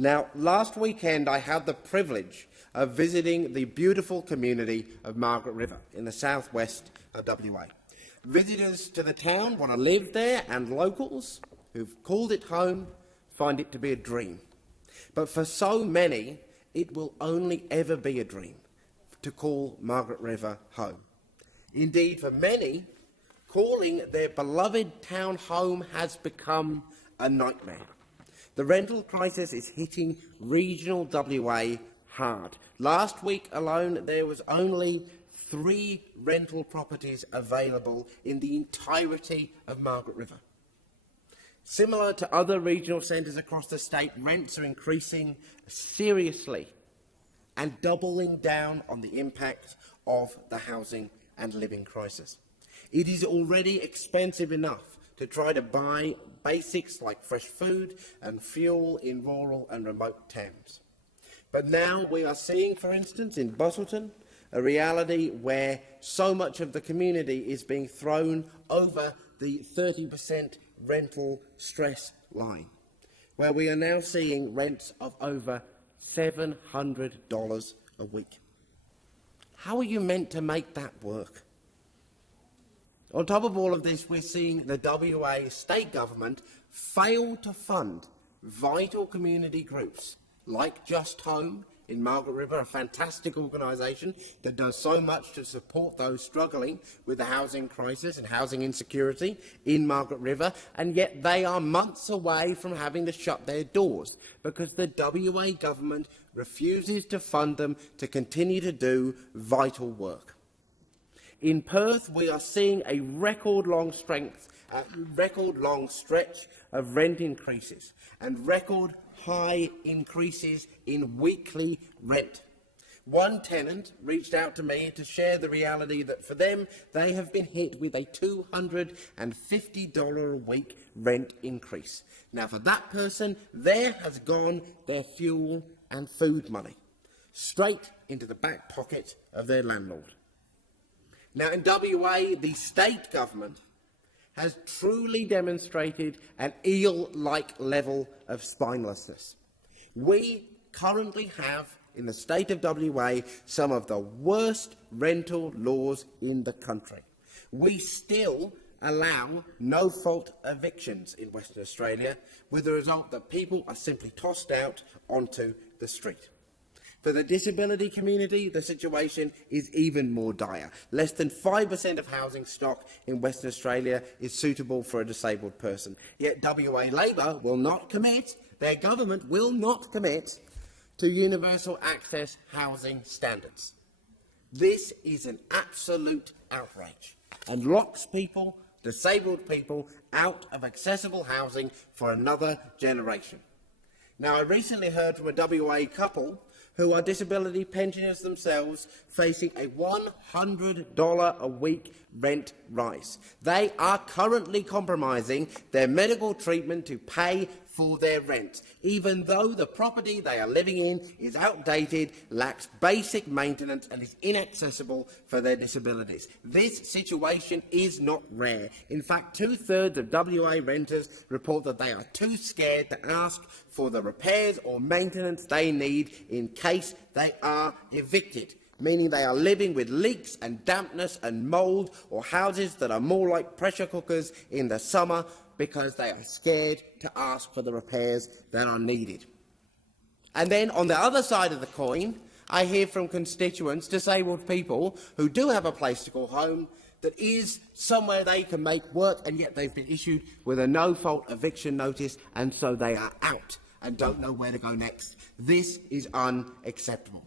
Now, last weekend I had the privilege of visiting the beautiful community of Margaret River in the southwest of WA. Visitors to the town want to live there, and locals who've called it home find it to be a dream. But for so many, it will only ever be a dream to call Margaret River home. Indeed, for many, calling their beloved town home has become a nightmare. The rental crisis is hitting regional WA hard. Last week alone, there was only 3 rental properties available in the entirety of Margaret River. Similar to other regional centres across the state, rents are increasing seriously and doubling down on the impact of the housing and living crisis. It is already expensive enough to try to buy basics like fresh food and fuel in rural and remote towns. But now we are seeing, for instance, in Busselton, a reality where so much of the community is being thrown over the 30% rental stress line, where we are now seeing rents of over $700 a week. How are you meant to make that work? On top of all of this, we're seeing the WA state government fail to fund vital community groups like Just Home in Margaret River, a fantastic organisation that does so much to support those struggling with the housing crisis and housing insecurity in Margaret River, and yet they are months away from having to shut their doors because the WA government refuses to fund them to continue to do vital work. In Perth, we are seeing a record-long stretch of rent increases and record high increases in weekly rent. One tenant reached out to me to share the reality that for them, they have been hit with a $250 a week rent increase. Now, for that person, there has gone their fuel and food money straight into the back pocket of their landlord. Now, in WA, the state government has truly demonstrated an eel-like level of spinelessness. We currently have, in the state of WA, some of the worst rental laws in the country. We still allow no-fault evictions in Western Australia, with the result that people are simply tossed out onto the street. For the disability community, the situation is even more dire. Less than 5% of housing stock in Western Australia is suitable for a disabled person. Yet WA Labor will not commit, their government will not commit, to universal access housing standards. This is an absolute outrage and locks people, disabled people, out of accessible housing for another generation. Now, I recently heard from a WA couple who are disability pensioners themselves, facing a $100 a week rent rise. They are currently compromising their medical treatment to pay for their rent, even though the property they are living in is outdated, lacks basic maintenance and is inaccessible for their disabilities. This situation is not rare. In fact, 2/3 of WA renters report that they are too scared to ask for the repairs or maintenance they need in case they are evicted, meaning they are living with leaks and dampness and mould, or houses that are more like pressure cookers in the summer because they are scared to ask for the repairs that are needed. And then, on the other side of the coin, I hear from constituents, disabled people who do have a place to call home, that is somewhere they can make work, and yet they've been issued with a no-fault eviction notice, and so they are out and don't know where to go next. This is unacceptable.